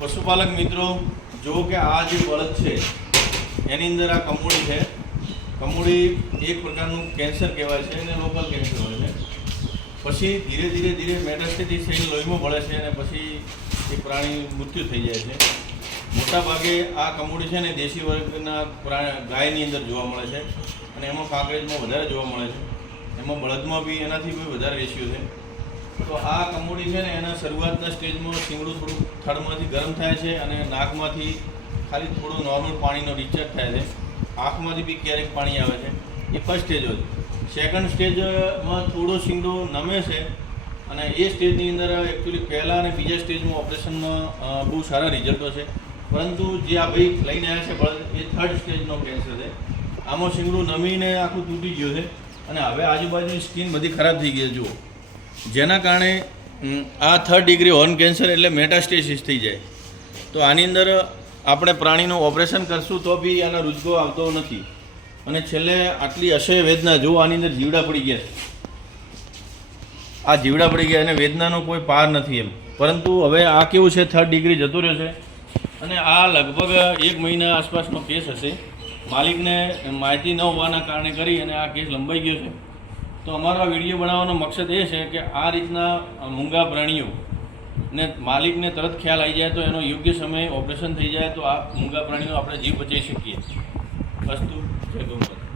પશુપાલક મિત્રો, જુઓ કે આ જે બળદ છે, એની અંદર આ કમોડી છે. કમોડી એક પ્રકારનું કેન્સર કહેવાય છે અને લોકલ કેન્સર હોય છે. પછી ધીરે ધીરે ધીરે મેટાસ્ટેટિસ થઈને લોહીમાં ભળે છે અને પછી એ પ્રાણી મૃત્યુ થઈ જાય છે. મોટા ભાગે આ કમોડી છે ને દેશી વર્ગના ગાયની અંદર જોવા મળે છે. અને એમાં કાંકરેજમાં વધારે જોવા મળે છે. એમાં બળદમાં બી એનાથી બી વધારે રેશિયો છે. તો આ કમોડી છે ને એના શરૂઆતના સ્ટેજમાં શીંગડું થોડું થડમાંથી ગરમ થાય છે અને નાકમાંથી ખાલી થોડું નોર્મલ પાણીનો રિચાર્જ થાય છે. આંખમાંથી બી ક્યારેક પાણી આવે છે. એ ફર્સ્ટ સ્ટેજ હોય સેકન્ડ સ્ટેજમાં થોડો શીંગડો નમે છે અને એ સ્ટેજની અંદર એકચ્યુઅલી પહેલાં અને બીજા સ્ટેજમાં ઓપરેશનમાં બહુ સારા રિઝલ્ટો છે પરંતુ જે આ ભાઈ લઈને આવ્યા છે બળદ એ થર્ડ સ્ટેજનો કેન્સર છે. આમાં શીંગડું નમીને આખું તૂટી ગયું છે. અને હવે આજુબાજુની સ્કિન બધી ખરાબ થઈ ગઈ છે, જુઓ. જેના કારણે આ થર્ડ ડિગ્રી હોર્ન કેન્સર એટલે મેટાસ્ટેસિસ થઈ જાય. તો આની અંદર આપણે પ્રાણીનું ઓપરેશન કરશું તો બી આનો રુજગો આવતો નથી. અને છેલ્લે આટલી અસહ્ય વેદના જો આની અંદર જીવડા પડી ગયા. આ જીવડા પડી ગયા અને વેદનાનો કોઈ પાર નથી એમ. પરંતુ હવે આ કેવું છે? થર્ડ ડિગ્રી જતું રહ્યો છે. અને આ લગભગ એક મહિના આસપાસનો કેસ હશે. માલિકને માહિતી ન હોવાના કારણે કરી અને આ કેસ લંબાઈ ગયો છે. તો અમારો વીડિયો બનાવવાનો મકસદ એ છે કે આ રીતના મૂંગા પ્રાણીઓ ને માલિકને તરત ખ્યાલ આવી જાય તો એનો યોગ્ય સમયે ઓપરેશન થઈ જાય તો આ મૂંગા પ્રાણીઓ આપણે જીવ બચાવી શકીએ. અસ્તુ, જય ગૌ માતા